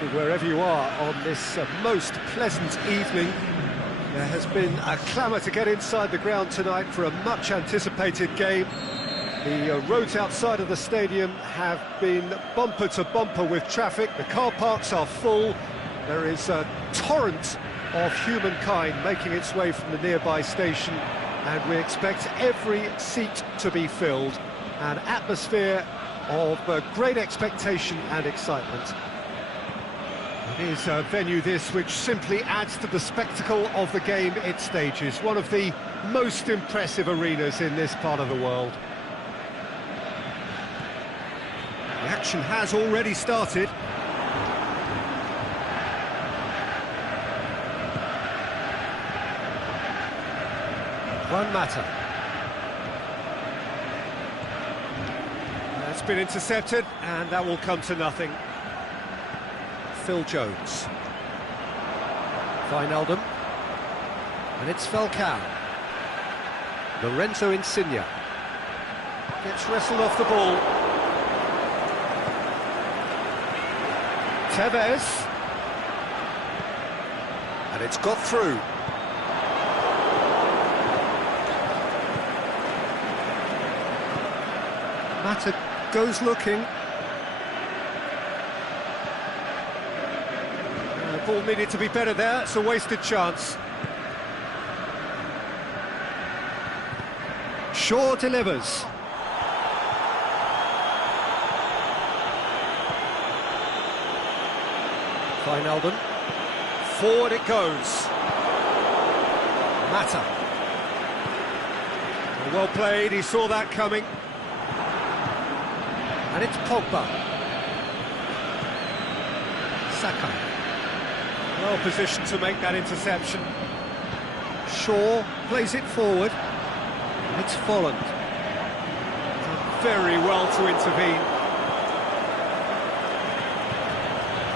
Wherever you are on this most pleasant evening, there has been a clamour to get inside the ground tonight for a much-anticipated game. The roads outside of the stadium have been bumper to bumper with traffic. The car parks are full. There is a torrent of humankind making its way from the nearby station, and we expect every seat to be filled. An atmosphere of great expectation and excitement. It is a venue this which simply adds to the spectacle of the game it stages. One of the most impressive arenas in this part of the world. The action has already started. Juan Mata. That's been intercepted, and that will come to nothing. Phil Jones. Wijnaldum. And it's Falcao. Lorenzo Insigne. Gets wrestled off the ball. Tevez. And it's got through. Mata goes looking. The ball needed to be better there. It's a wasted chance. Shaw delivers. Wijnaldum. Forward it goes. Mata. Well played, he saw that coming. And it's Pogba. Saka. Well positioned to make that interception. Shaw plays it forward. And it's Folland. Done very well to intervene.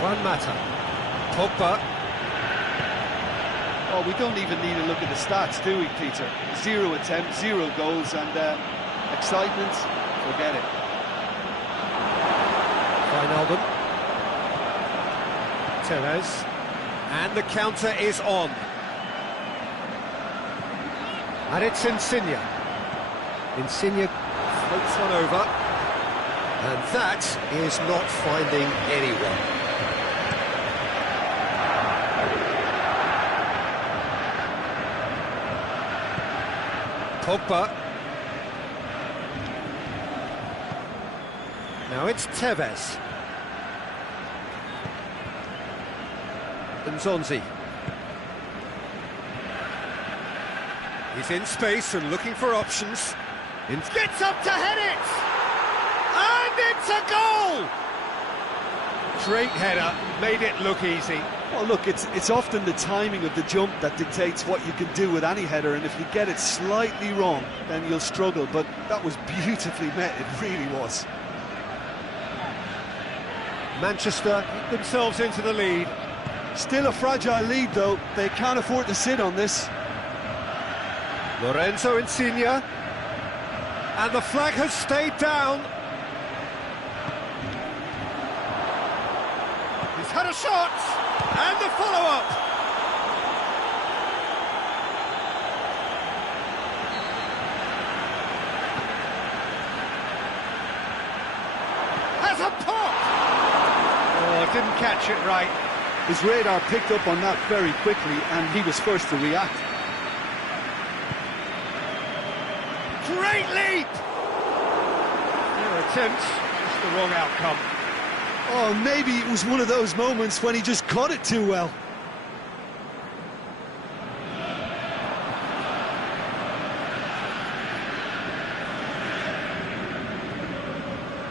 Juan Mata. Pogba. Oh, we don't even need to look at the stats, do we, Peter? 0 attempts, 0 goals, and excitement, forget it. Wijnaldum. Tevez. And the counter is on. And it's Insigne. Insigne floats one over. And that is not finding anyone. Pogba. Now it's Tevez. Nzonzi. He's in space and looking for options. Gets up to head it! And it's a goal! Great header, made it look easy. Well, look, it's often the timing of the jump that dictates what you can do with any header, and if you get it slightly wrong, then you'll struggle, but that was beautifully met, it really was. Manchester get themselves into the lead. Still a fragile lead, though. They can't afford to sit on this. Lorenzo Insigne. And the flag has stayed down. He's had a shot. And the follow-up. Has a pop. Oh, didn't catch it right. His radar picked up on that very quickly, and he was first to react. Great leap! Their attempt, just the wrong outcome. Oh, maybe it was one of those moments when he just caught it too well.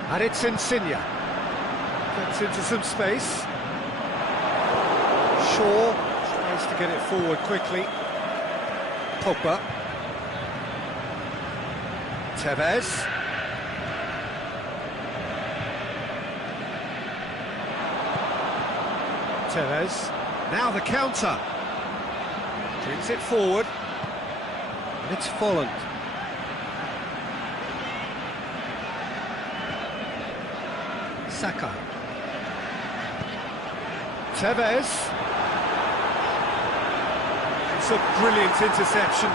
And it's Insigne. Gets into some space. Shaw tries to get it forward quickly. Pogba. Tevez. Tevez. Now the counter. Brings it forward. And it's Folland. Saka. Tevez. It's a brilliant interception.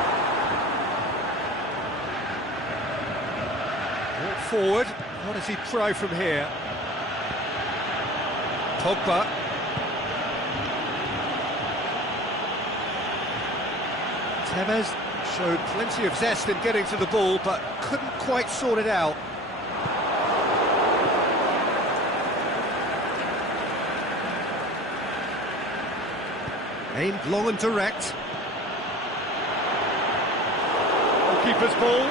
Walk forward. What does he try from here? Pogba. Tevez showed plenty of zest in getting to the ball, but couldn't quite sort it out. Aimed long and direct. Goalkeeper's ball.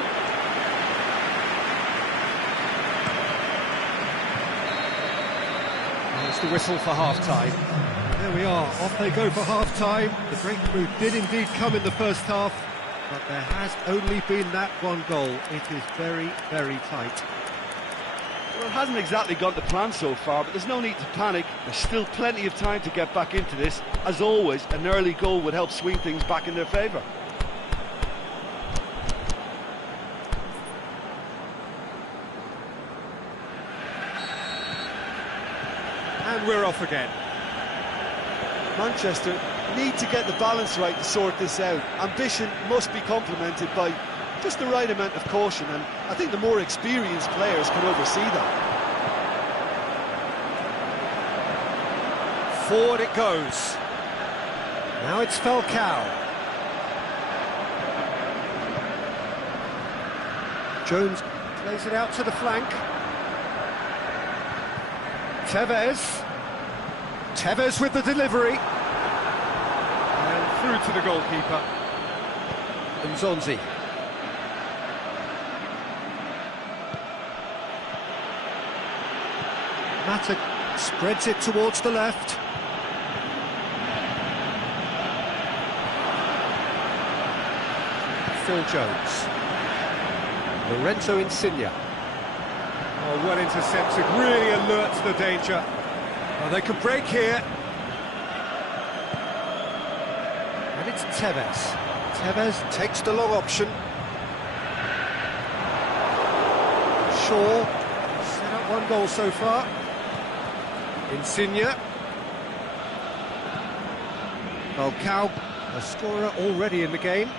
There's the whistle for half-time. There we are, off they go for half-time. The breakthrough did indeed come in the first half, but there has only been that one goal. It is very, very tight. Well, it hasn't exactly gone to plan so far, but there's no need to panic. There's still plenty of time to get back into this. As always, an early goal would help swing things back in their favour. And we're off again. Manchester need to get the balance right to sort this out. Ambition must be complemented by just the right amount of caution, and I think the more experienced players can oversee that. Forward it goes. Now it's Falcao. Jones plays it out to the flank. Tevez. Tevez with the delivery. And through to the goalkeeper. Nzonzi. Mata spreads it towards the left. Phil Jones. Lorenzo Insigne. Oh, well intercepted, really alert to the danger. Oh, they could break here. And it's Tevez. Tevez takes the long option. Shaw set up one goal so far. Insigne. Falcao, a scorer already in the game.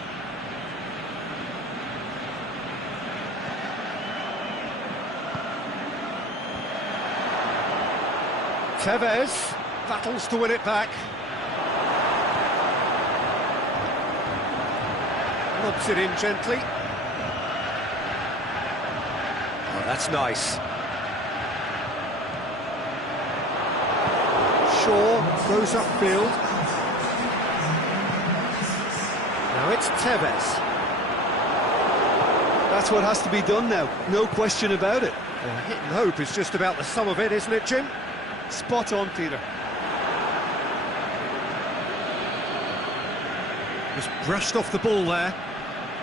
Tevez battles to win it back. Lobs it in gently. Oh, that's nice. Shaw goes upfield. Now it's Tevez. That's what has to be done now, no question about it. Hit and hope is just about the sum of it, isn't it, Jim? Spot on, Peter. Just brushed off the ball there.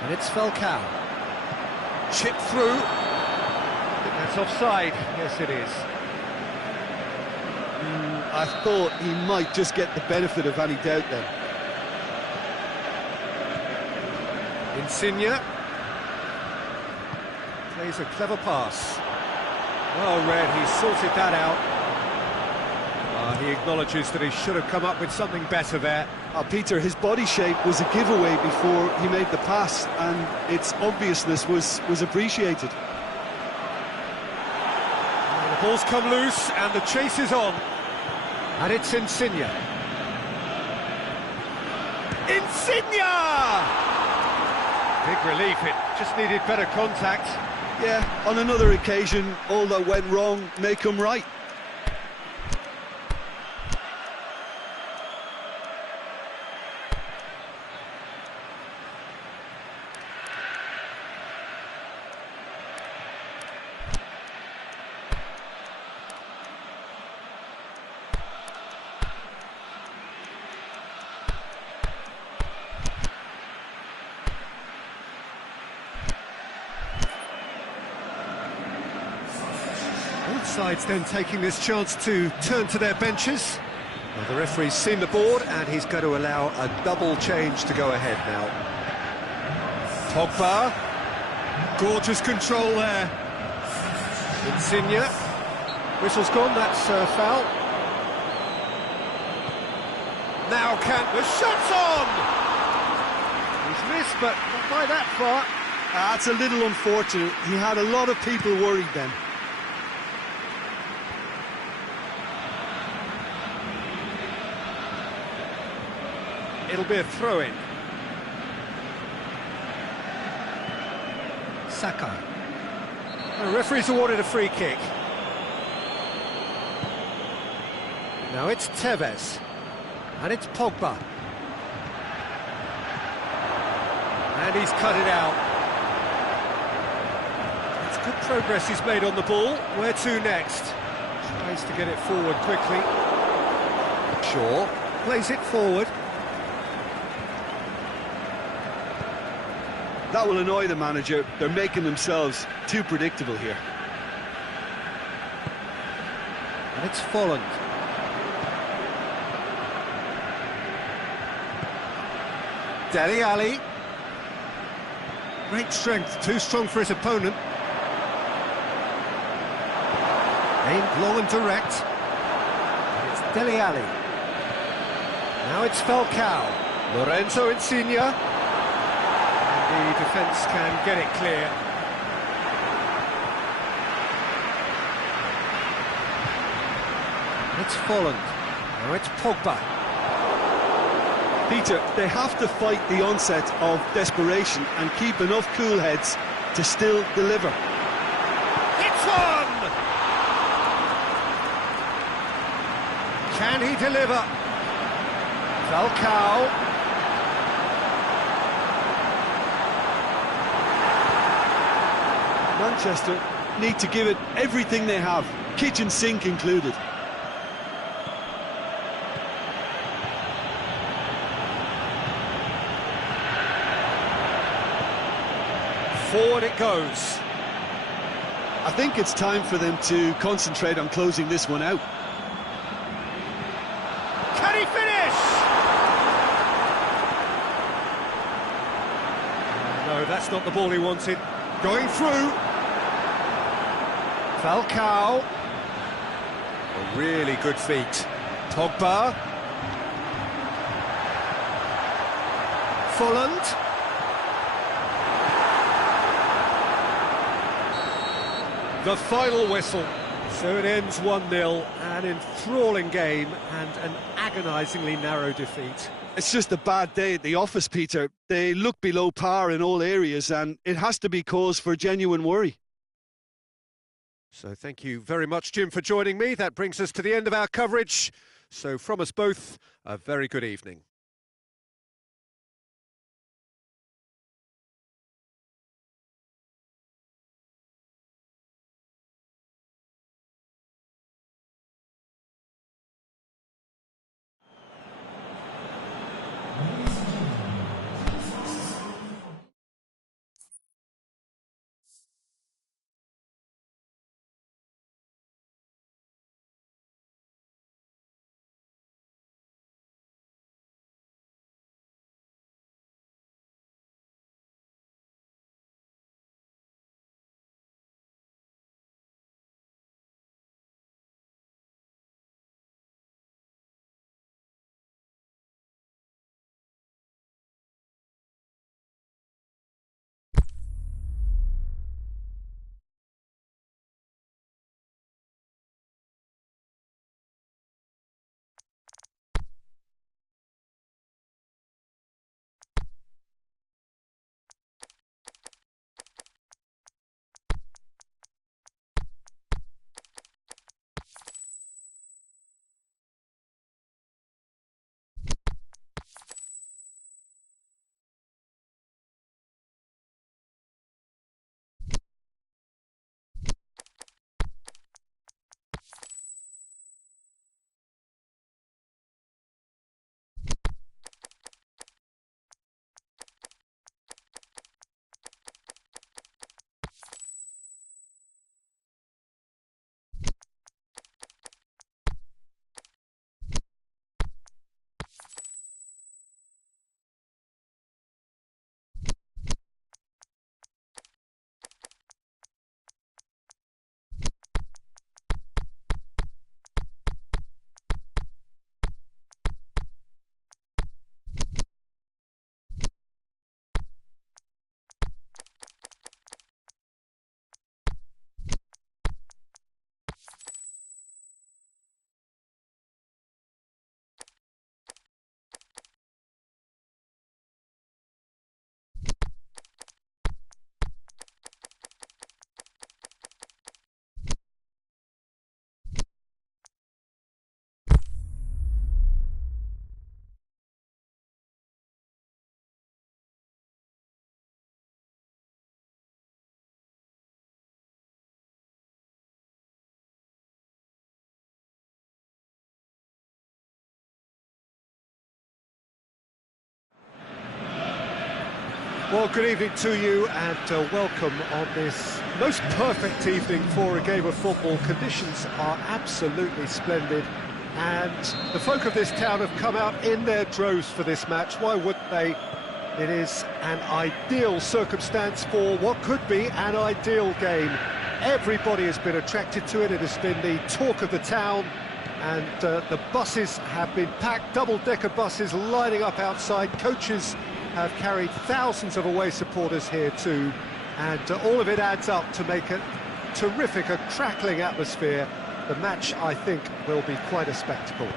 And it's Falcao. Chip through. I think that's offside. Yes, it is. I thought he might just get the benefit of any doubt then. Insigne. Plays a clever pass. Well read, he sorted that out. He acknowledges that he should have come up with something better there. Peter, his body shape was a giveaway before he made the pass, and its obviousness was appreciated. And the ball's come loose, and the chase is on. And it's Insigne. Insigne! Big relief, it just needed better contact. Yeah, on another occasion, all that went wrong may come right. Both sides then taking this chance to turn to their benches. Well, the referee's seen the board and he's going to allow a double change to go ahead now. Pogba. Gorgeous control there. Insigne. Whistle's gone, that's foul. Now the shot's on! He's missed, but not by that far. That's a little unfortunate. He had a lot of people worried then. It'll be a throw-in. Saka. The referee's awarded a free kick. Now it's Tevez. And it's Pogba. And he's cut it out. It's good progress he's made on the ball. Where to next? Tries to get it forward quickly. Shaw plays it forward. That will annoy the manager. They're making themselves too predictable here. And it's Folland. Dele Alli. Great strength, too strong for his opponent. Aimed long and direct. It's Dele Alli. Now it's Falcao. Lorenzo Insigne. And the defence can get it clear. It's Folland. Now it's Pogba. Peter, they have to fight the onset of desperation and keep enough cool heads to still deliver. It's one! Can he deliver? Falcao. Manchester need to give it everything they have, kitchen sink included. Forward it goes. I think it's time for them to concentrate on closing this one out. Can he finish? No, that's not the ball he wanted. Going through. Falcao. A really good feat. Pogba. Folland. The final whistle. So it ends 1-0, an enthralling game and an agonisingly narrow defeat. It's just a bad day at the office, Peter. They look below par in all areas and it has to be cause for genuine worry. So thank you very much, Jim, for joining me. That brings us to the end of our coverage. So from us both, a very good evening. Well, good evening to you and welcome on this most perfect evening for a game of football. Conditions are absolutely splendid and the folk of this town have come out in their droves for this match. Why wouldn't they? It is an ideal circumstance for what could be an ideal game. Everybody has been attracted to it. It has been the talk of the town and the buses have been packed, double-decker buses lining up outside. Coaches have carried thousands of away supporters here too, and all of it adds up to make a terrific, a crackling atmosphere. The match, I think, will be quite a spectacle.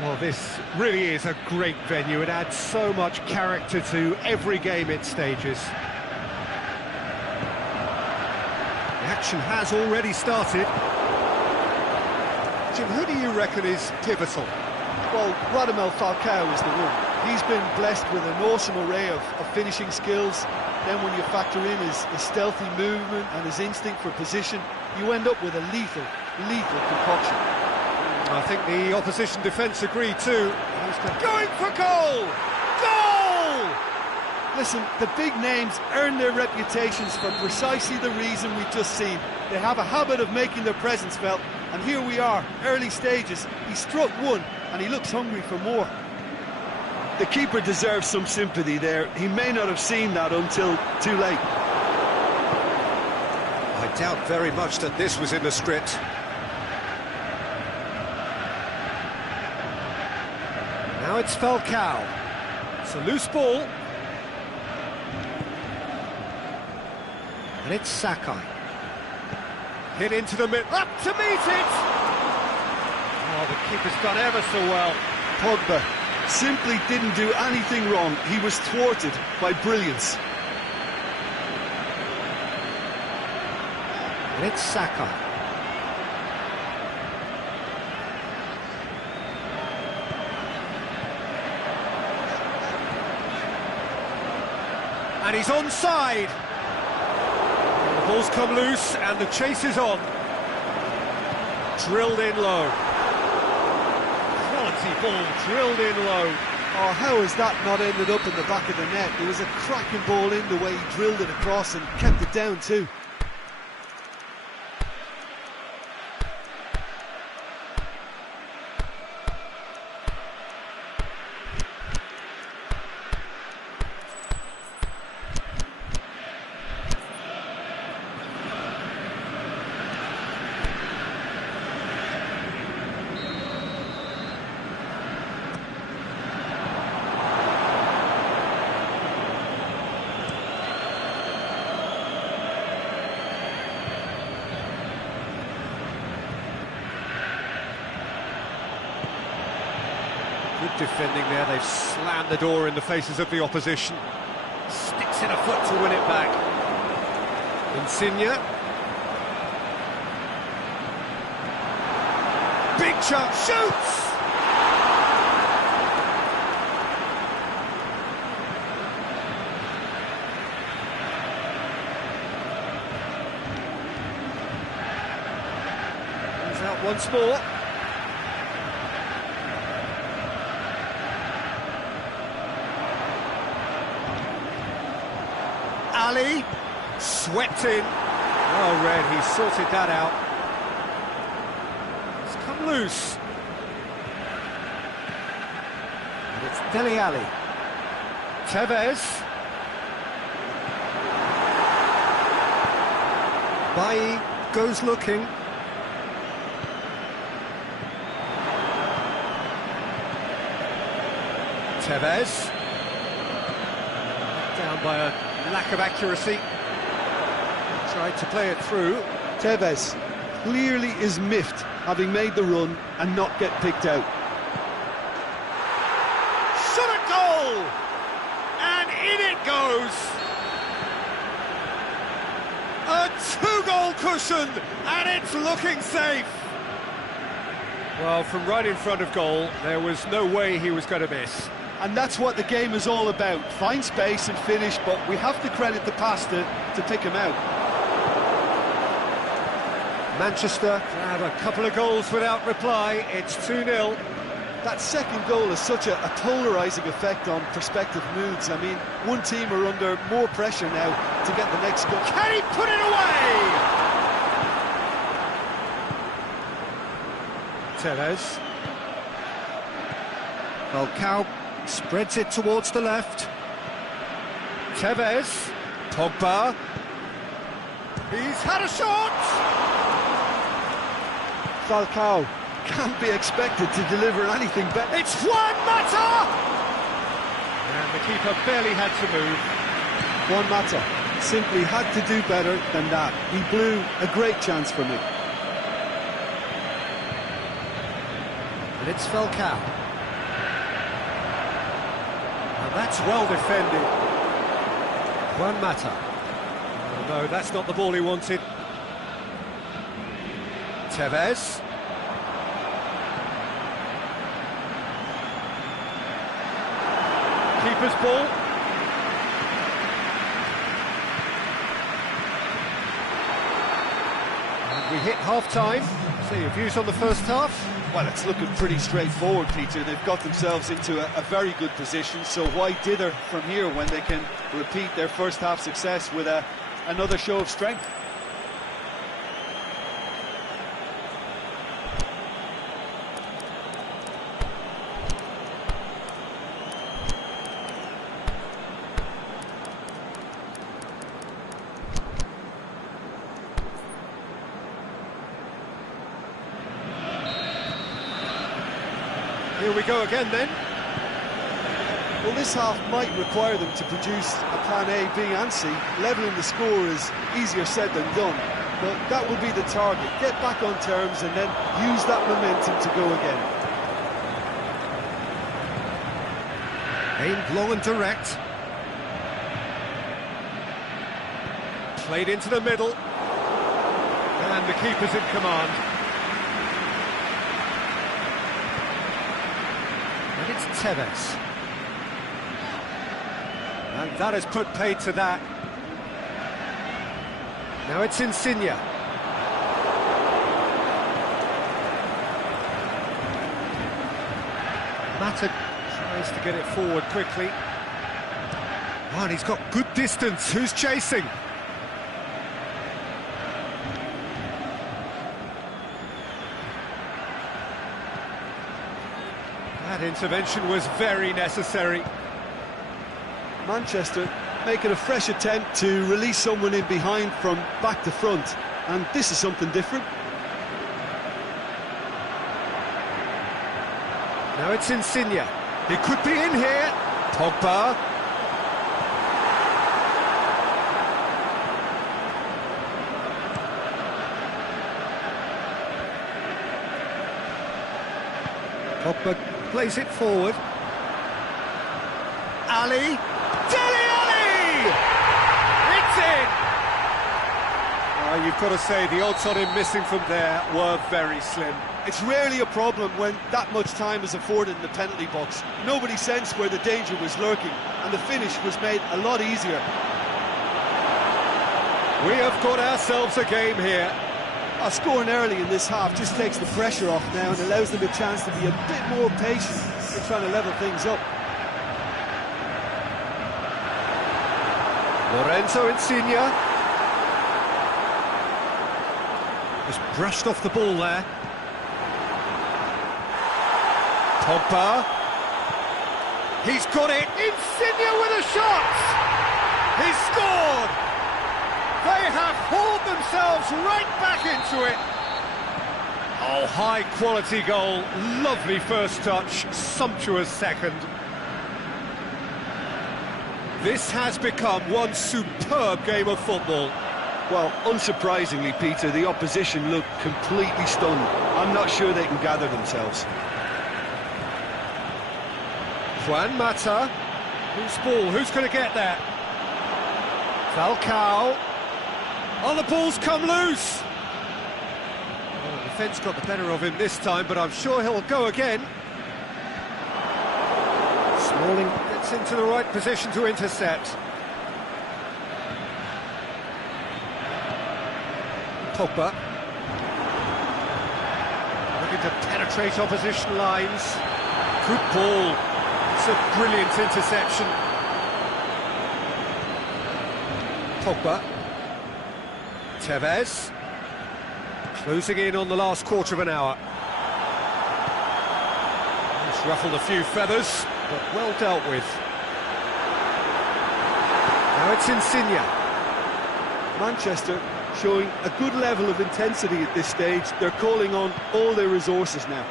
Well, this really is a great venue. It adds so much character to every game it stages. The action has already started. Jim, who do you reckon is pivotal? Well, Radamel Falcao is the one. He's been blessed with an awesome array of finishing skills. Then when you factor in his stealthy movement and his instinct for position, you end up with a lethal concoction. I think the opposition defence agree too. He's going for goal! Goal! Listen, the big names earn their reputations for precisely the reason we've just seen. They have a habit of making their presence felt, and here we are, early stages. He struck one, and he looks hungry for more. The keeper deserves some sympathy there. He may not have seen that until too late. I doubt very much that this was in the script. Now it's Falcao. It's a loose ball. And it's Sakai. Hit into the middle, up to meet it! Oh, the keeper's done ever so well. Pogba simply didn't do anything wrong. He was thwarted by brilliance. And it's Sakai. And he's onside. The ball's come loose and the chase is on. Drilled in low. Quality ball drilled in low. Oh, how has that not ended up in the back of the net? It was a cracking ball in the way he drilled it across and kept it down too. Good defending there, they've slammed the door in the faces of the opposition. Sticks in a foot to win it back. Insigne. Big chance, shoots! He's out once more. Ali, swept in. Oh, Red, he sorted that out. It's come loose. And it's Dele Alli. Tevez. Bailly goes looking. Tevez. Down by a lack of accuracy. Tried to play it through. Tevez clearly is miffed having made the run and not get picked out. Shot a goal! And in it goes! A two-goal cushion, and it's looking safe! Well, from right in front of goal, there was no way he was going to miss. And that's what the game is all about. Find space and finish, but we have to credit the passer to pick him out. Manchester have a couple of goals without reply. It's 2-0. That second goal has such a polarising effect on prospective moods. I mean, one team are under more pressure now to get the next goal. Can he put it away? Tevez. Falcao spreads it towards the left. Tevez. Pogba. He's had a shot! Falcao can't be expected to deliver anything better. It's Juan Mata! And the keeper barely had to move. Juan Mata simply had to do better than that. He blew a great chance for me. And it's Falcao. And that's well defended. Juan Mata. Oh, no, that's not the ball he wanted. Tevez. Keeper's ball. And we hit half-time. So your views on the first half? Well, it's looking pretty straightforward, Peter. They've got themselves into a very good position, so why dither from here when they can repeat their first half success with another show of strength? Here we go again then. Well, this half might require them to produce a plan A, B and C. Levelling the score is easier said than done, but that will be the target. Get back on terms and then use that momentum to go again. Aimed low and direct. Played into the middle. And the keeper's in command. And it's Tevez. And that has put paid to that. Now it's Insigne. Mata tries to get it forward quickly. Oh, and he's got good distance. Who's chasing? That intervention was very necessary. Manchester making a fresh attempt to release someone in behind from back to front, and this is something different. Now it's Insigne. He could be in here. Pogba. Pogba plays it forward. Ali. Dele Alli! It's in! You've got to say, the odds on him missing from there were very slim. It's rarely a problem when that much time is afforded in the penalty box. Nobody sensed where the danger was lurking, and the finish was made a lot easier. We have got ourselves a game here. Scoring early in this half just takes the pressure off now and allows them a chance to be a bit more patient in trying to level things up. Lorenzo Insigne. Just brushed off the ball there. Pogba. He's got it. Insigne with a shot. He's scored. They have hauled themselves right back into it. Oh, high quality goal. Lovely first touch. Sumptuous second. This has become one superb game of football. Well, unsurprisingly, Peter, the opposition look completely stunned. I'm not sure they can gather themselves. Juan Mata. Who's ball? Who's going to get that? Falcao. Oh, the ball's come loose. Well, the defence got the better of him this time, but I'm sure he'll go again. Smalling gets into the right position to intercept. Pogba. Looking to penetrate opposition lines. Good ball. It's a brilliant interception. Pogba. Tevez. Closing in on the last quarter of an hour. It's ruffled a few feathers, but well dealt with. Now it's Insigne. Manchester showing a good level of intensity at this stage. They're calling on all their resources now.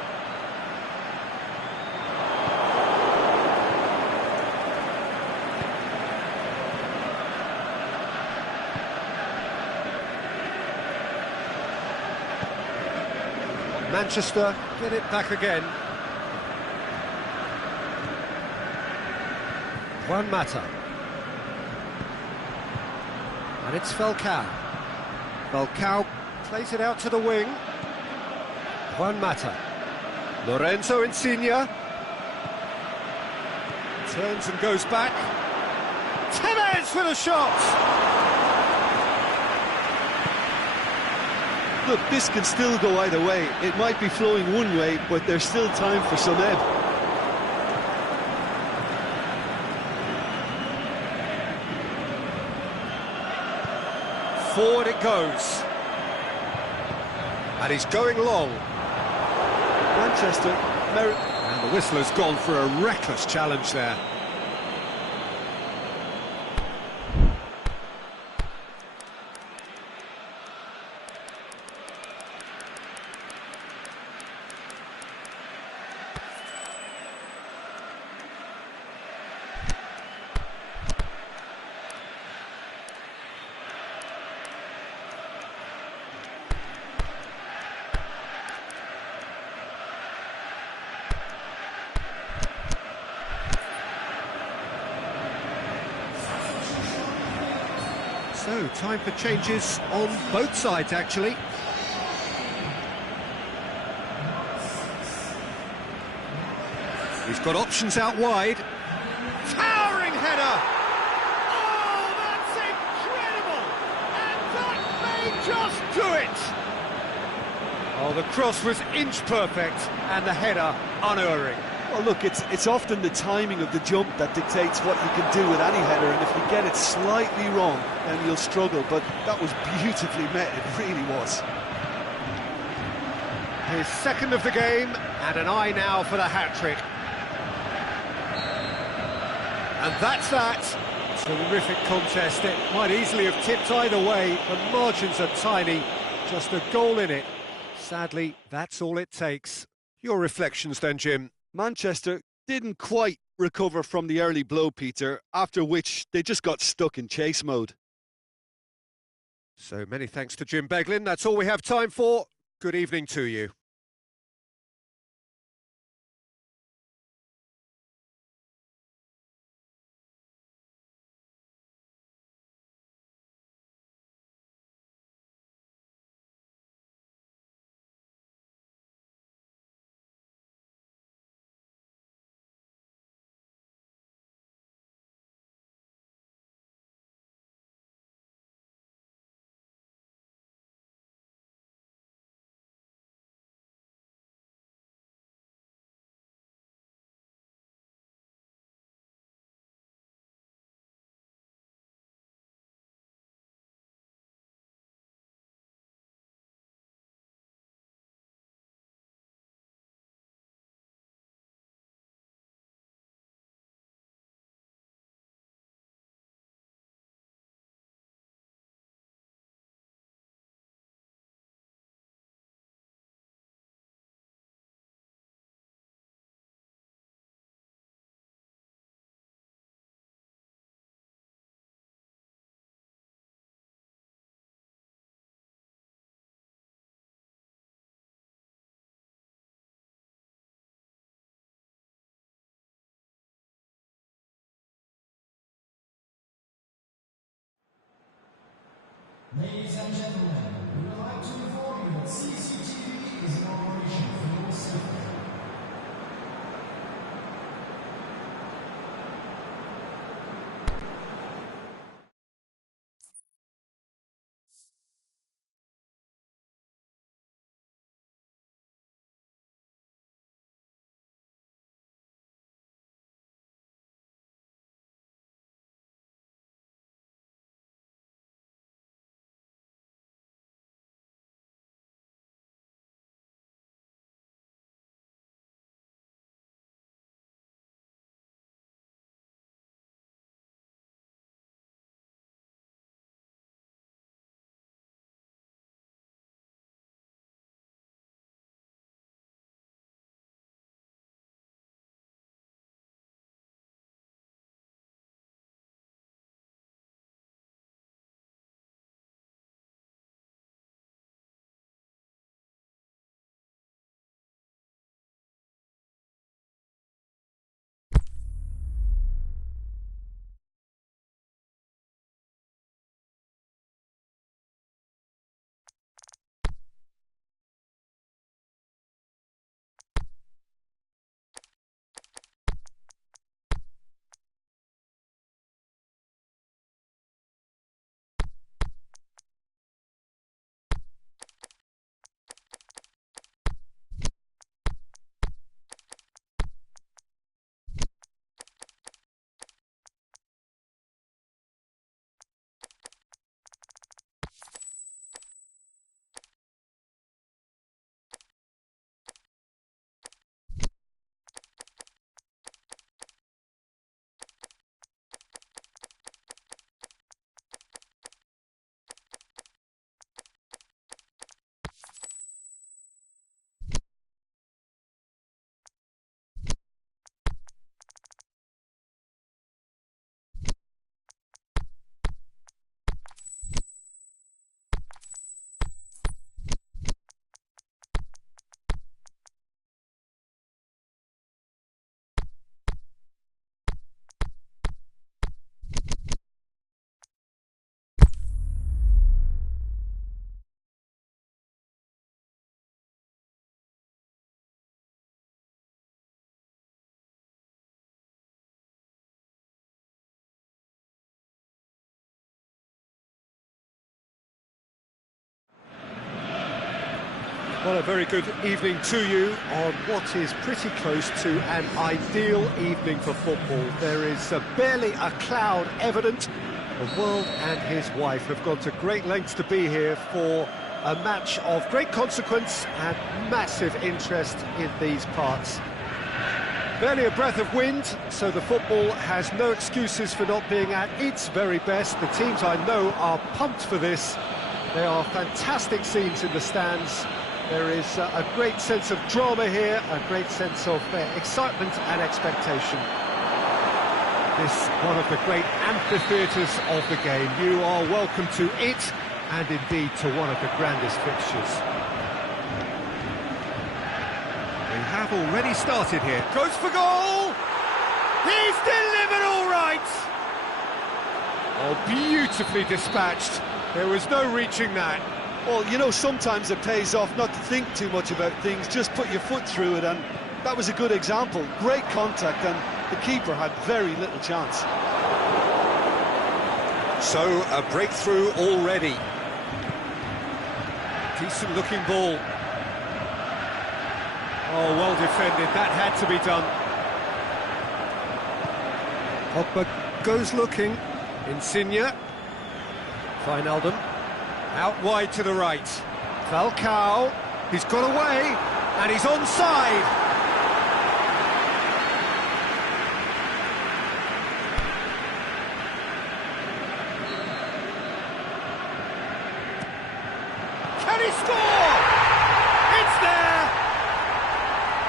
Manchester get it back again. Juan Mata. And it's Falcao. Falcao plays it out to the wing. Juan Mata. Lorenzo Insigne. Turns and goes back. Tevez for the shot! Look, this can still go either way. It might be flowing one way, but there's still time for some ebb. Forward it goes. And he's going long. Manchester merit... And the whistler's gone for a reckless challenge there. So, time for changes on both sides, actually. He's got options out wide. Towering header! Oh, that's incredible! And that may just do it! Oh, the cross was inch perfect, and the header unerring. Well, look, it's often the timing of the jump that dictates what you can do with any header, and if you get it slightly wrong, then you'll struggle, but that was beautifully met, it really was. His second of the game, and an eye now for the hat-trick. And that's that. Terrific contest. It might easily have tipped either way. The margins are tiny, just a goal in it. Sadly, that's all it takes. Your reflections then, Jim? Manchester didn't quite recover from the early blow, Peter, after which they just got stuck in chase mode. So many thanks to Jim Beglin. That's all we have time for. Good evening to you. Ladies and gentlemen, we would like to inform you that CCTV is in operation for your safety. Well, a very good evening to you on what is pretty close to an ideal evening for football. There is barely a cloud evident. The world and his wife have gone to great lengths to be here for a match of great consequence and massive interest in these parts. Barely a breath of wind, so the football has no excuses for not being at its very best. The teams I know are pumped for this. There are fantastic scenes in the stands. There is a great sense of drama here, a great sense of excitement and expectation. This one of the great amphitheatres of the game. You are welcome to it, and indeed to one of the grandest fixtures. We have already started here. Goes for goal! He's delivered all right! Oh, beautifully dispatched. There was no reaching that. Well, you know, sometimes it pays off not to think too much about things, just put your foot through it, and that was a good example. Great contact, and the keeper had very little chance. So, a breakthrough already. Decent looking ball. Oh, well defended, that had to be done. Pogba goes looking. Insigne. Wijnaldum. Out wide to the right. Falcao. He's got away, and he's onside. Can he score? It's there!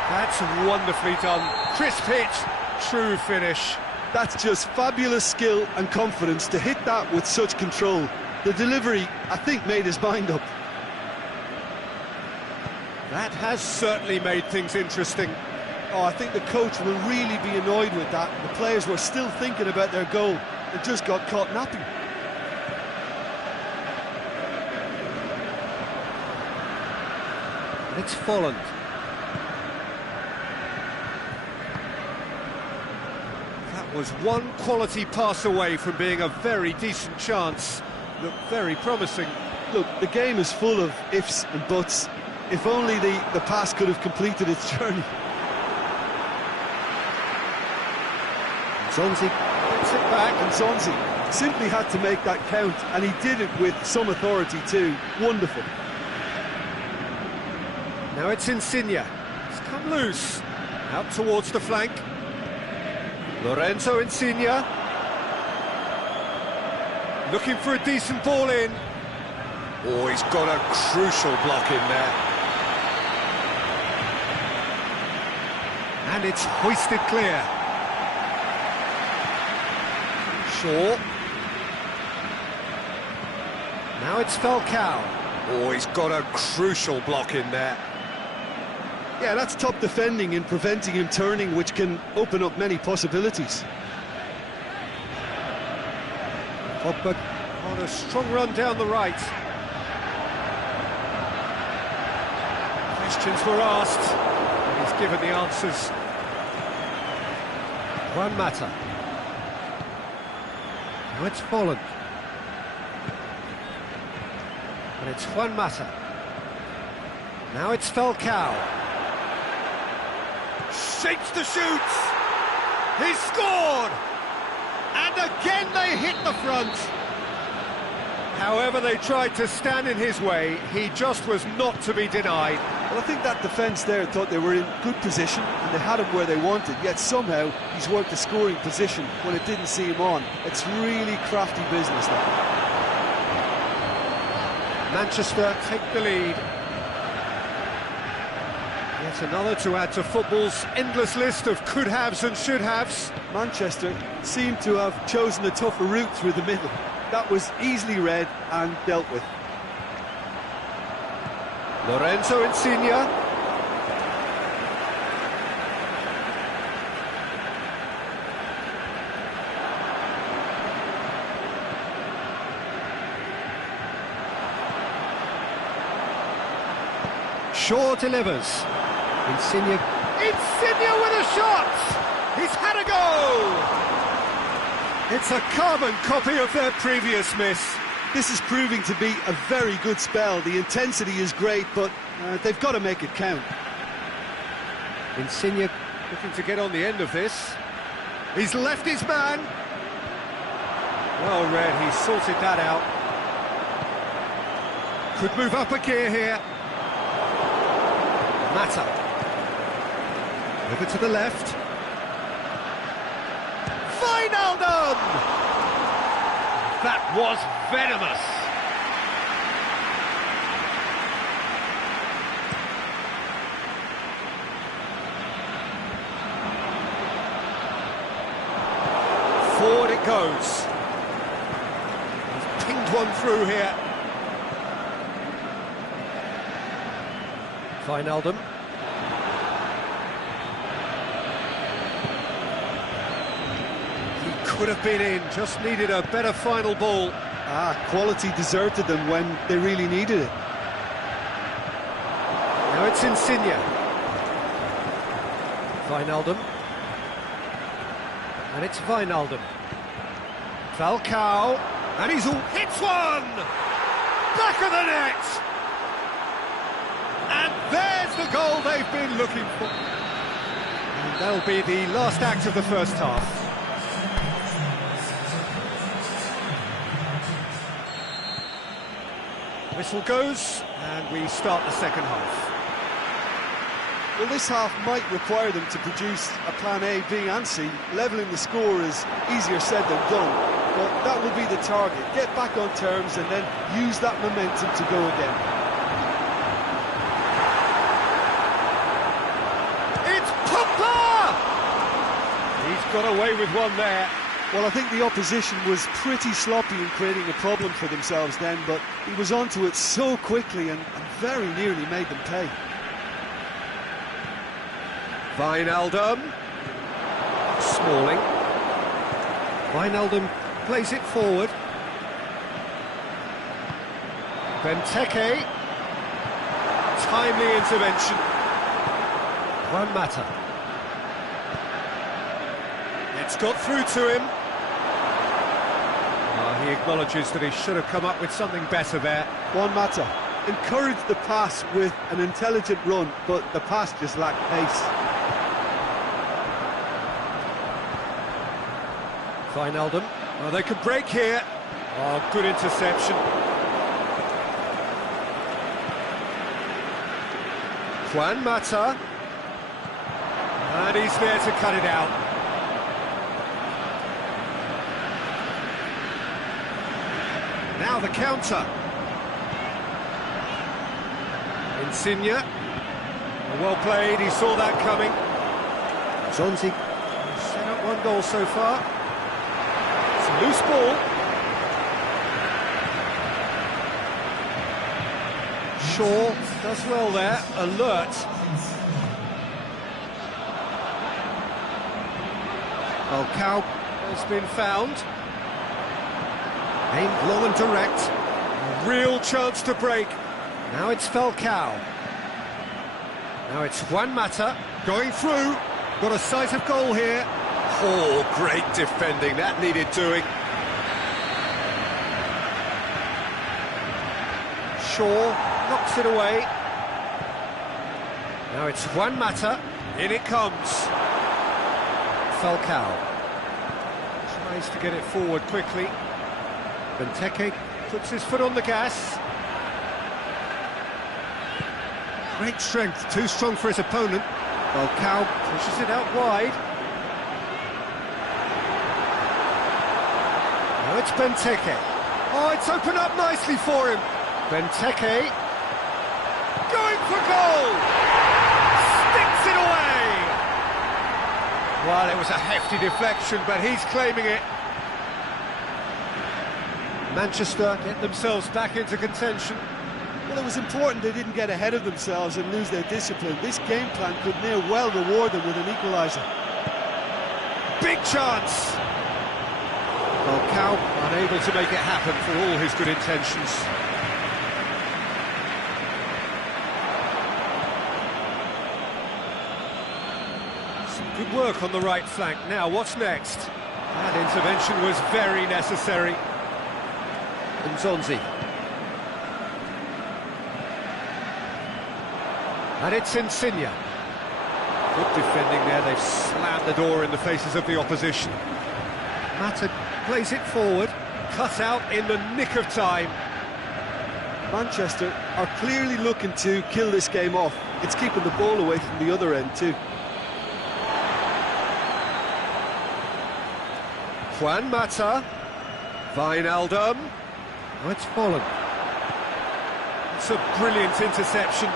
That's wonderfully done. Crisp hit, true finish. That's just fabulous skill and confidence to hit that with such control. The delivery, I think, made his mind up. That has certainly made things interesting. Oh, I think the coach will really be annoyed with that. The players were still thinking about their goal. They just got caught napping. It's Folland. That was one quality pass away from being a very decent chance. Looked very promising. Look, the game is full of ifs and buts. If only the pass could have completed its journey. Zonzi gets it back. And Zonzi simply had to make that count, and he did it with some authority too. Wonderful. Now it's Insigne. It's come loose. Out towards the flank. Lorenzo Insigne. Looking for a decent ball in. Oh, he's got a crucial block in there. And it's hoisted clear. Shaw. Now it's Falcao. Oh, he's got a crucial block in there. Yeah, that's top defending and preventing him turning, which can open up many possibilities. Pogba on a strong run down the right. Questions were asked, and he's given the answers. Juan Mata. Now it's Folland. And it's Juan Mata. Now it's Falcao. Shapes the shoots. He's scored. And again they hit the front. However they tried to stand in his way, he just was not to be denied. Well, I think that defence there thought they were in good position and they had him where they wanted, yet somehow he's worked a scoring position when it didn't see him on. It's really crafty business there. Manchester take the lead. Yet another to add to football's endless list of could-haves and should-haves. Manchester seemed to have chosen a tougher route through the middle. That was easily read and dealt with. Lorenzo Insigne. Shaw delivers. Insigne with a shot! He's had a go! It's a carbon copy of their previous miss. This is proving to be a very good spell. The intensity is great, but they've got to make it count. Insigne looking to get on the end of this. He's left his man. Well read, he's sorted that out. Could move up a gear here. Mata. Over to the left. Wijnaldum! That was venomous. Forward it goes. He's pinged one through here. Wijnaldum. He could have been in, just needed a better final ball. Quality deserted them when they really needed it. Now it's Insigne. Wijnaldum. And it's Wijnaldum. Falcao. And he's all... hits one! Back of the net! And there's the goal they've been looking for. And that'll be the last act of the first half. Whistle goes, and we start the second half. Well, this half might require them to produce a plan A, B and C. Levelling the score is easier said than done, but that will be the target. Get back on terms and then use that momentum to go again. It's Pogba! He's got away with one there. Well, I think the opposition was pretty sloppy in creating a problem for themselves then, but he was onto it so quickly and very nearly made them pay. Wijnaldum. Smalling. Wijnaldum plays it forward. Benteke. Timely intervention. Juan Mata. It's got through to him. He acknowledges that he should have come up with something better there. Juan Mata encouraged the pass with an intelligent run, but the pass just lacked pace. Wijnaldum. Oh, they could break here. Oh, good interception. Juan Mata. And he's there to cut it out. Now the counter. Insigne. Well played, he saw that coming. Zonzi set up one goal so far. It's a loose ball. Shaw does well there, alert. Falcao has been found. Aimed long and direct. A real chance to break. Now it's Falcao. Now it's Juan Mata going through. Got a sight of goal here. Oh, great defending. That needed doing. Shaw knocks it away. Now it's Juan Mata. In it comes. Falcao tries to get it forward quickly. Benteke puts his foot on the gas. Great strength, too strong for his opponent. Falcao pushes it out wide. Now it's Benteke. Oh, it's opened up nicely for him. Benteke going for goal. Sticks it away. Well, it was a hefty deflection, but he's claiming it. Manchester get themselves back into contention. Well, it was important they didn't get ahead of themselves and lose their discipline. This game plan could near well reward them with an equaliser. Big chance! Falcao unable to make it happen for all his good intentions. Some good work on the right flank. Now, what's next? That intervention was very necessary. Nzonzi. And it's Insigne. Good defending there, they've slammed the door in the faces of the opposition. Mata plays it forward, cut out in the nick of time. Manchester are clearly looking to kill this game off. It's keeping the ball away from the other end too. Juan Mata. Wijnaldum. Oh, it's fallen. It's a brilliant interception.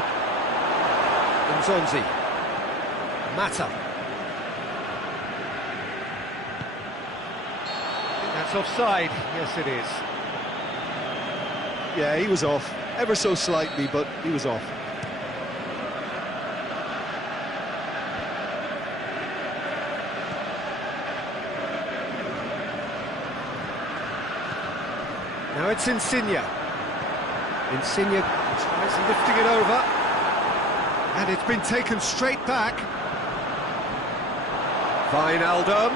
Nzonzi. Mata. I think that's offside. Yes, it is. Yeah, he was off. Ever so slightly, but he was off. Now it's Insigne. Insigne tries lifting it over. And it's been taken straight back. Wijnaldum.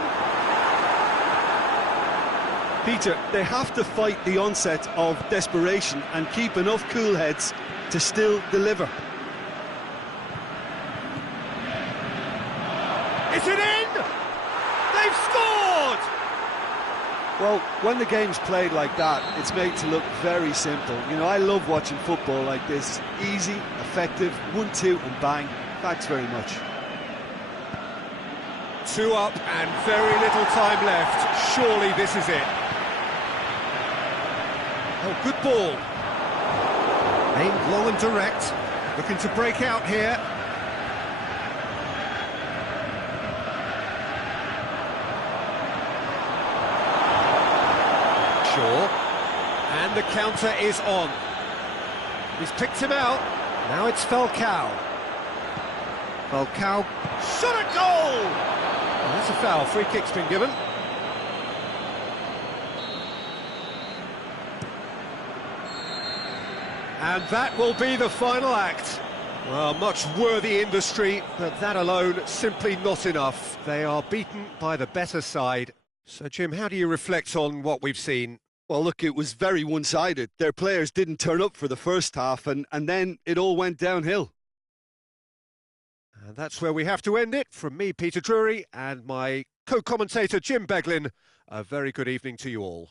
Peter, they have to fight the onset of desperation and keep enough cool heads to still deliver. Is it in? They've scored! Well, when the game's played like that, it's made to look very simple. You know, I love watching football like this. Easy, effective, 1-2 and bang. Thanks very much. 2 up and very little time left. Surely this is it. Oh, good ball. Aimed long and direct. Looking to break out here. Shaw. And the counter is on. He's picked him out. Now it's Falcao. Falcao shot a goal! Oh, that's a foul. Free kick's been given. And that will be the final act. Well, much worthy industry, but that alone simply not enough. They are beaten by the better side. So, Jim, how do you reflect on what we've seen? Well, look, it was very one-sided. Their players didn't turn up for the first half, and then it all went downhill. And that's where we have to end it. From me, Peter Drury, and my co-commentator, Jim Beglin, a very good evening to you all.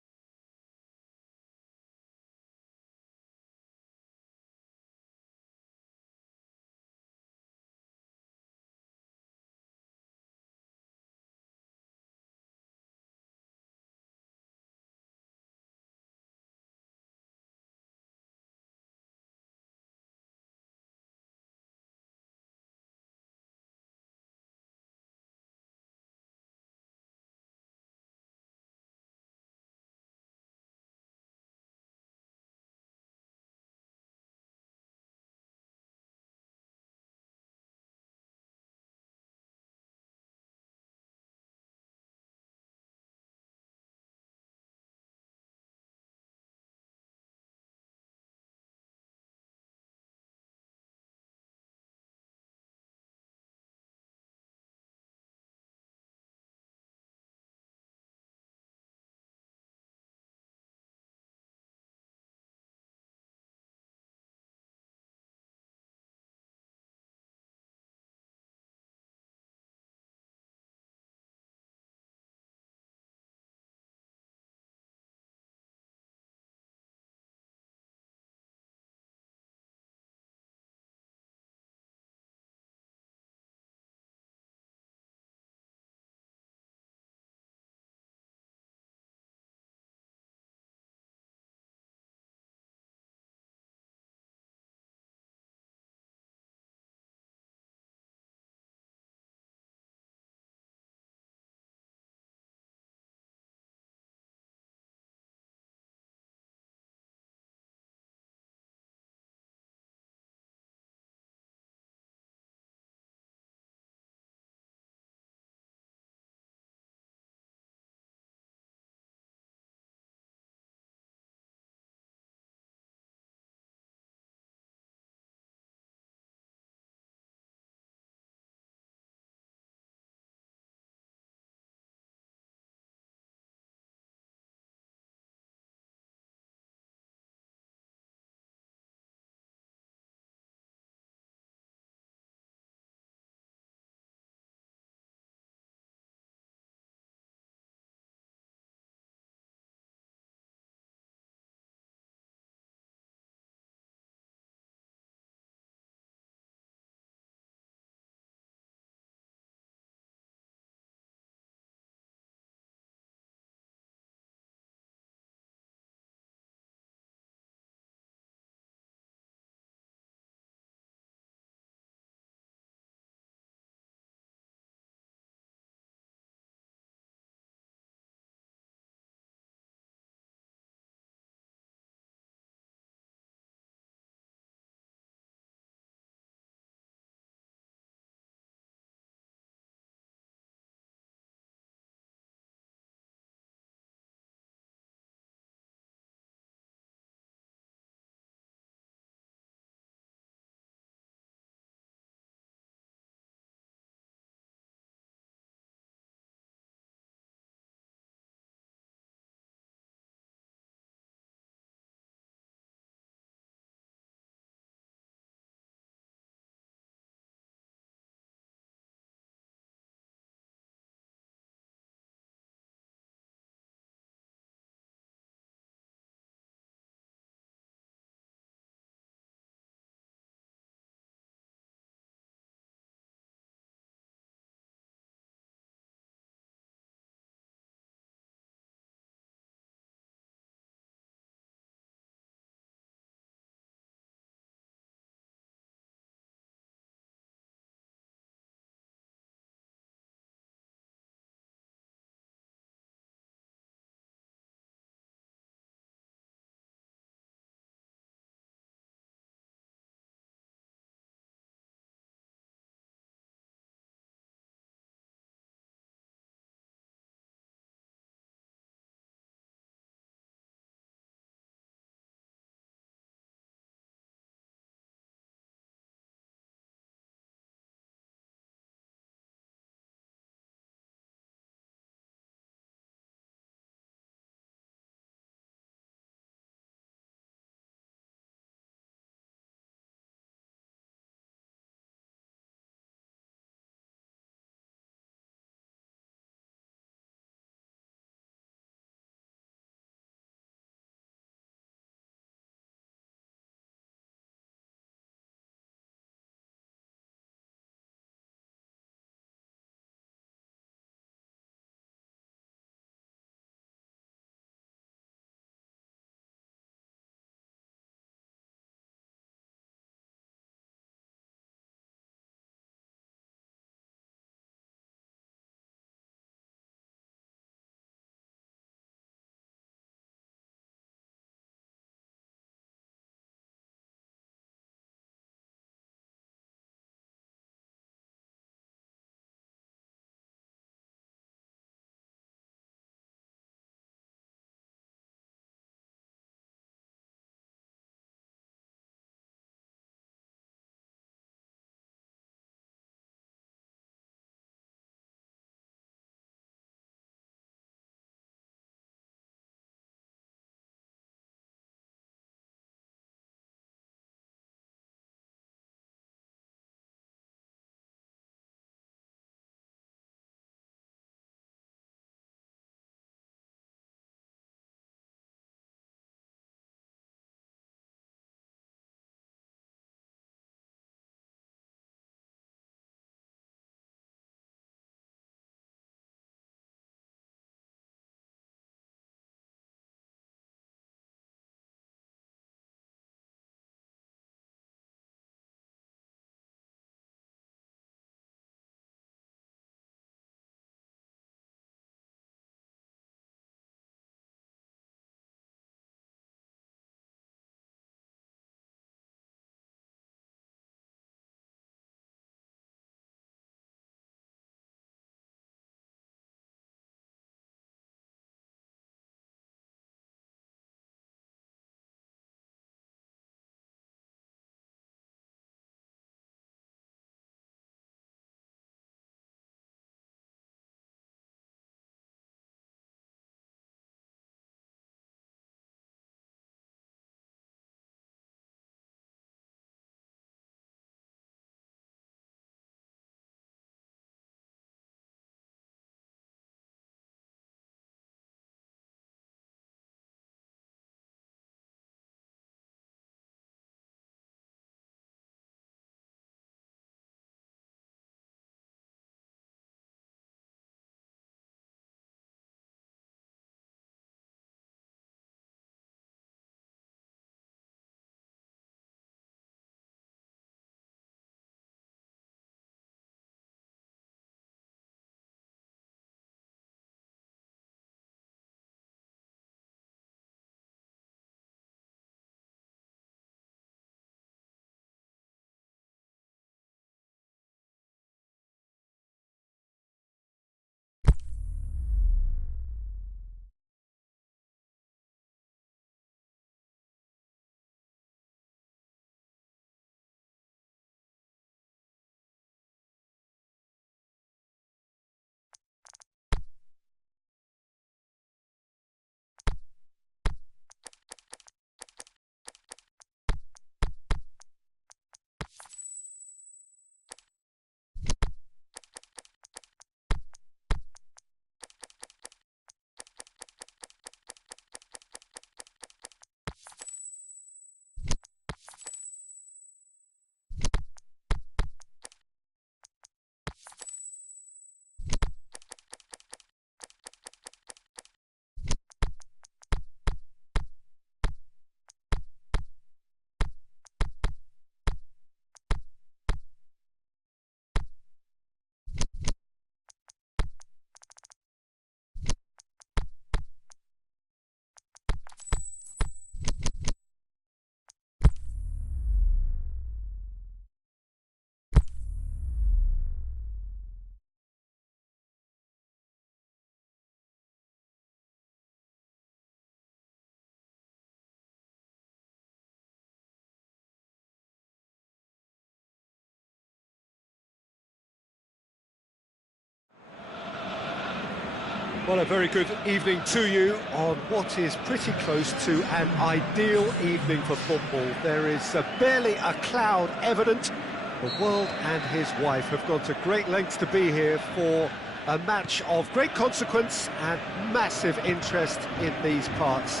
Well, a very good evening to you on what is pretty close to an ideal evening for football. There is barely a cloud evident. The world and his wife have gone to great lengths to be here for a match of great consequence and massive interest in these parts.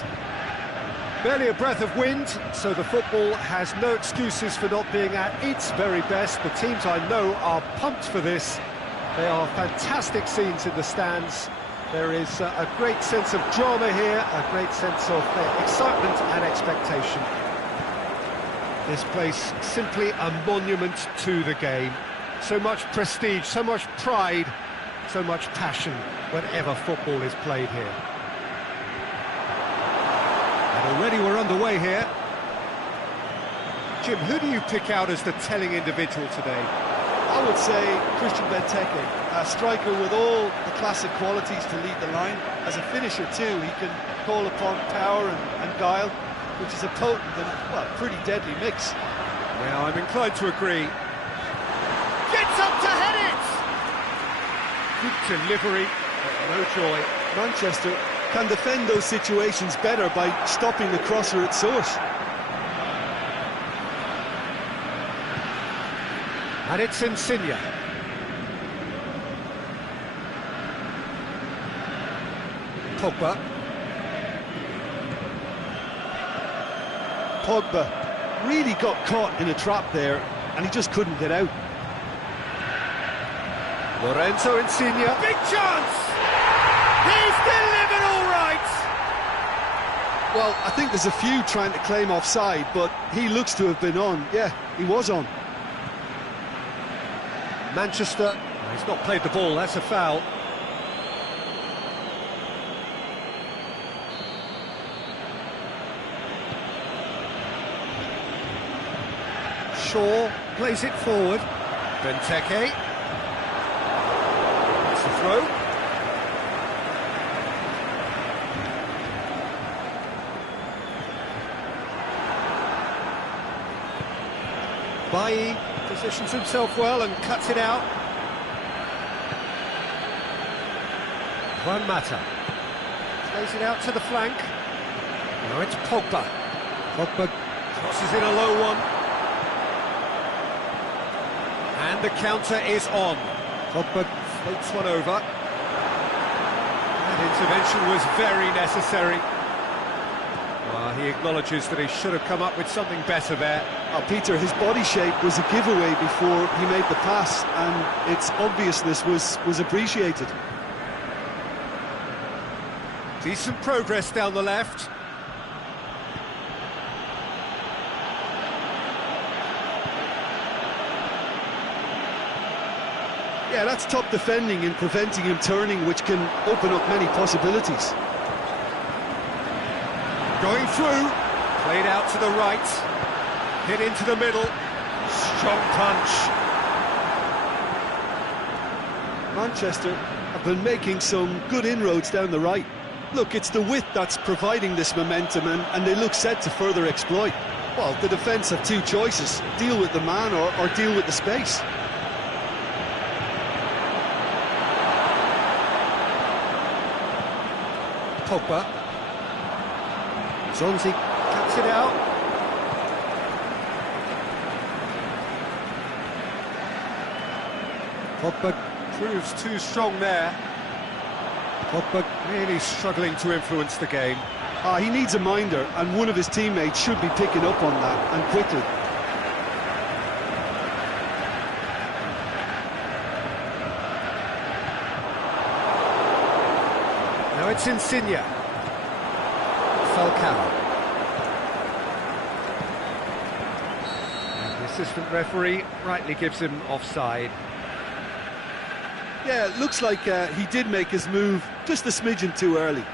Barely a breath of wind, so the football has no excuses for not being at its very best. The teams I know are pumped for this. They are fantastic scenes in the stands. There is a great sense of drama here, a great sense of excitement and expectation. This place simply a monument to the game. So much prestige, so much pride, so much passion whenever football is played here. And already we're underway here. Jim, who do you pick out as the telling individual today? I would say Christian Benteke, a striker with all the classic qualities to lead the line. As a finisher too, he can call upon power and guile, which is a potent and, well, pretty deadly mix. Well, I'm inclined to agree. Gets up to head it! Good delivery, but no joy. Manchester can defend those situations better by stopping the crosser at source. And it's Insigne. Pogba really got caught in a trap there, and he just couldn't get out. Lorenzo Insigne. Big chance! He's delivered all right! Well, I think there's a few trying to claim offside, but he looks to have been on. Yeah, he was on. Manchester, he's not played the ball, that's a foul. Shaw plays it forward. Benteke. It's the throw. Bailly positions himself well and cuts it out. Juan Mata plays it out to the flank. Now it's Pogba. Pogba crosses in a low one. And the counter is on. Pogba floats one over. That intervention was very necessary. Well, he acknowledges that he should have come up with something better there. Peter, his body shape was a giveaway before he made the pass, and its obviousness was appreciated. Decent progress down the left. Yeah, that's top defending and preventing him turning, which can open up many possibilities. Going through, played out to the right, hit into the middle, strong punch. Manchester have been making some good inroads down the right. Look, it's the width that's providing this momentum, and they look set to further exploit. Well, the defence have two choices: deal with the man or deal with the space. Pogba. Zonzi cuts it out. Pogba proves too strong there. Pogba really struggling to influence the game. He needs a minder, and one of his teammates should be picking up on that, and quickly. Now it's Insigne. Falcao. And the assistant referee rightly gives him offside. Yeah, it looks like he did make his move just a smidgen too early.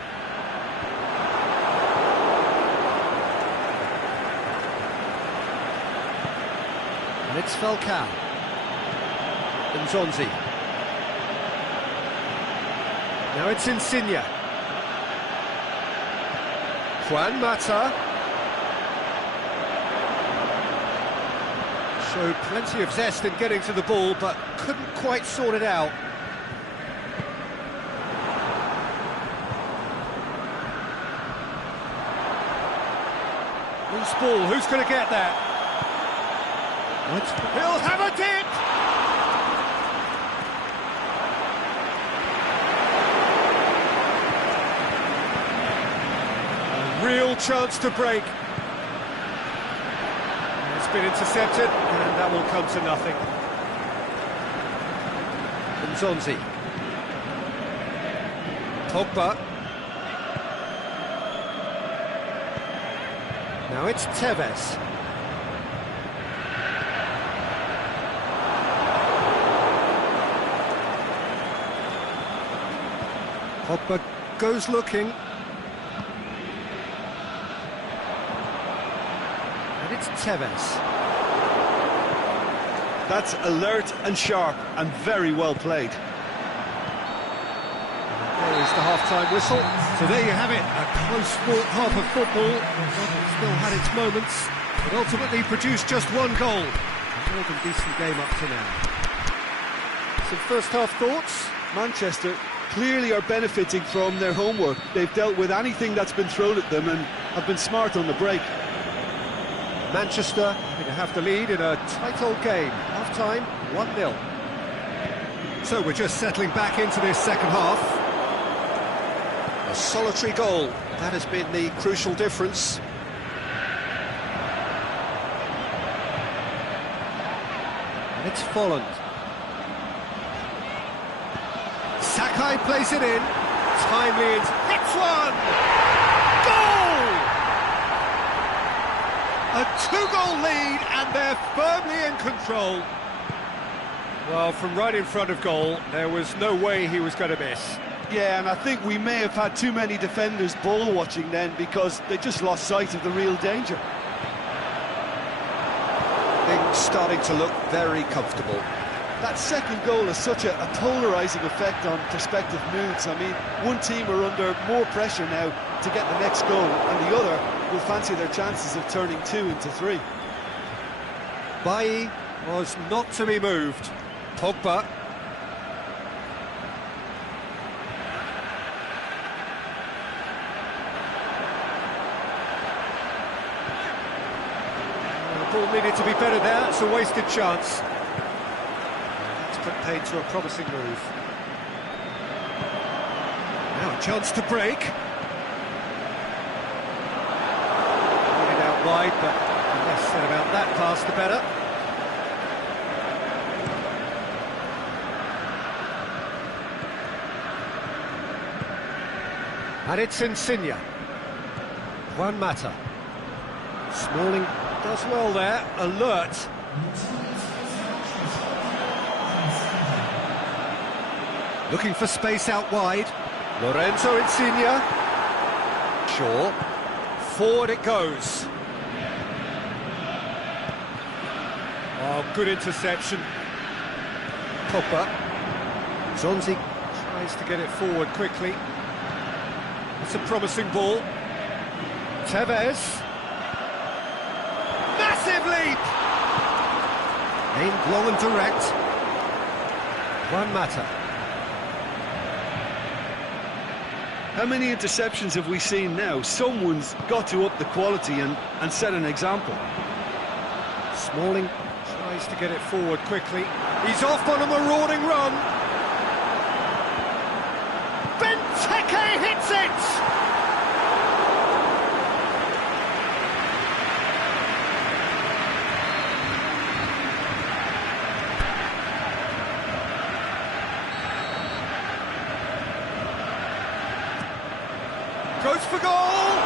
And it's Falcao. And Zonzi. Now it's Insigne. Juan Mata. Showed plenty of zest in getting to the ball, but couldn't quite sort it out. loose ball. Who's going to get that? What? He'll have a dip! A real chance to break. It's been intercepted, and that will come to nothing. Zonzi. Pogba. Now it's Tevez. Pogba goes looking. And it's Tevez. That's alert and sharp and very well played. There is the half-time whistle. So there you have it, a close-fought half of football. Still had its moments, but ultimately produced just one goal. A more than decent game up to now. Some first-half thoughts? Manchester clearly are benefiting from their homework. They've dealt with anything that's been thrown at them and have been smart on the break. Manchester going to have the lead in a tight old game. Half-time, 1-0. So we're just settling back into this second half. A solitary goal, that has been the crucial difference. And it's Folland. Sakai plays it in. Timely hits one! Goal! A two-goal lead, and they're firmly in control. Well, from right in front of goal, there was no way he was going to miss. Yeah, and I think we may have had too many defenders ball watching then because they just lost sight of the real danger. Things starting to look very comfortable. That second goal has such a polarising effect on prospective moods. I mean, one team are under more pressure now to get the next goal, and the other will fancy their chances of turning 2 into 3. Bailly was not to be moved. Pogba. The ball needed to be better there. It's a wasted chance. It's put paid to a promising move. Now a chance to break. Put it out wide, but the less said about that pass, the better. And it's Insigne. Juan Mata. Smalling does well there, alert. Looking for space out wide. Lorenzo Insigne. Shaw. Forward it goes. Oh, good interception. Pogba. Zonzi tries to get it forward quickly. It's a promising ball. Tevez. Massive leap! Aimed long and direct. Juan Mata. How many interceptions have we seen now? Someone's got to up the quality and set an example. Smalling tries to get it forward quickly. He's off on a marauding run. Benteke hits it! Goes for goal!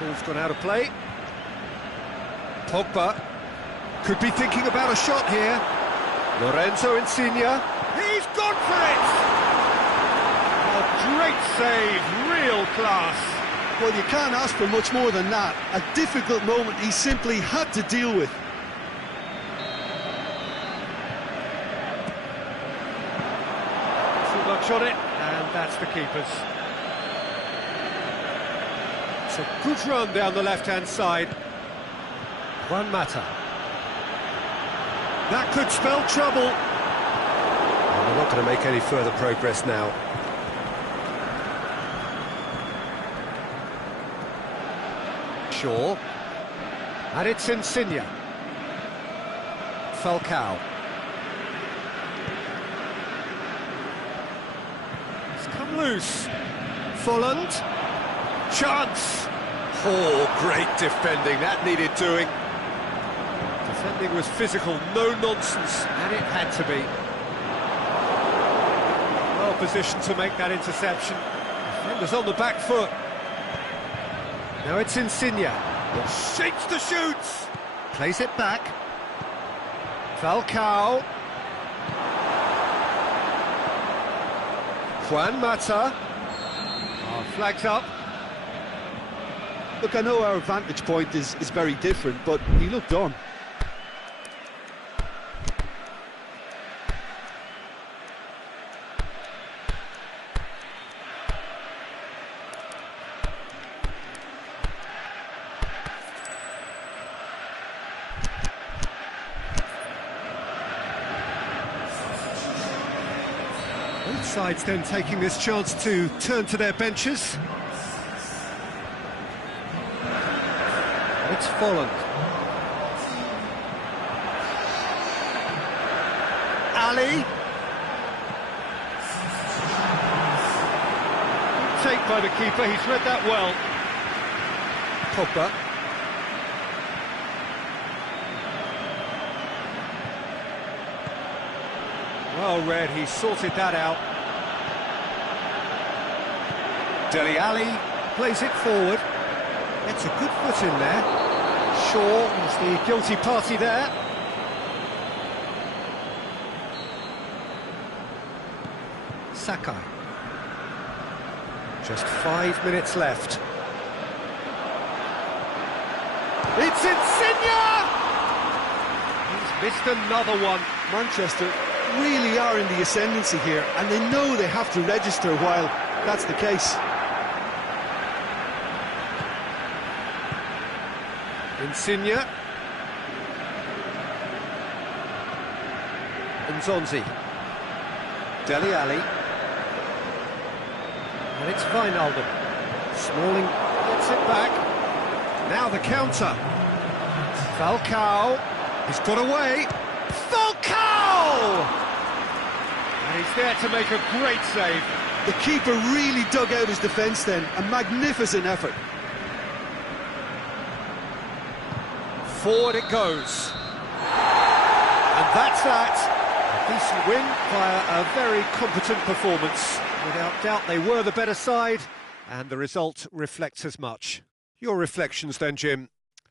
Ball's gone out of play. Pogba could be thinking about a shot here. Lorenzo Insigne. He's gone for it! A great save, real class. Well, you can't ask for much more than that. A difficult moment he simply had to deal with. Too much on it, and that's the keeper's. It's a good run down the left-hand side. Juan Mata. That could spell trouble. And they're not going to make any further progress now. Shaw. And it's Insigne. Falcao. It's come loose. Folland. Chance. Oh, great defending. That needed doing. Defending was physical, no nonsense, and it had to be. Well positioned to make that interception. Defender's on the back foot. Now it's Insigne. Shapes the shoots. Plays it back. Falcao. Juan Mata. Oh, flags up. Look, I know our vantage point is very different, but he looked on. Both sides then taking this chance to turn to their benches. It's Folland. Ali. Good take by the keeper, he's read that well. Pogba. Well read, he sorted that out. Dele Alli plays it forward. It's a good foot in there. Shaw is the guilty party there. Sakai. Just 5 minutes left. It's Insigne! He's missed another one. Manchester really are in the ascendancy here, and they know they have to register while that's the case. Insigne. Nzonzi. Dele Alli. And it's Wijnaldum. Smalling gets it back. Now the counter. Falcao. He's got away. Falcao! And he's there to make a great save. The keeper really dug out his defence then. A magnificent effort. Forward it goes. And that's that. A decent win via a very competent performance. Without doubt, they were the better side, and the result reflects as much. Your reflections then, Jim?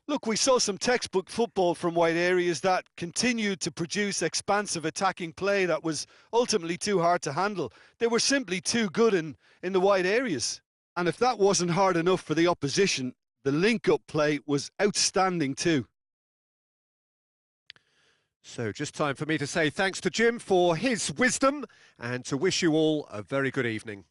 Look, we saw some textbook football from wide areas that continued to produce expansive attacking play that was ultimately too hard to handle. They were simply too good in the wide areas. And if that wasn't hard enough for the opposition, the link-up play was outstanding too. So just time for me to say thanks to Jim for his wisdom and to wish you all a very good evening.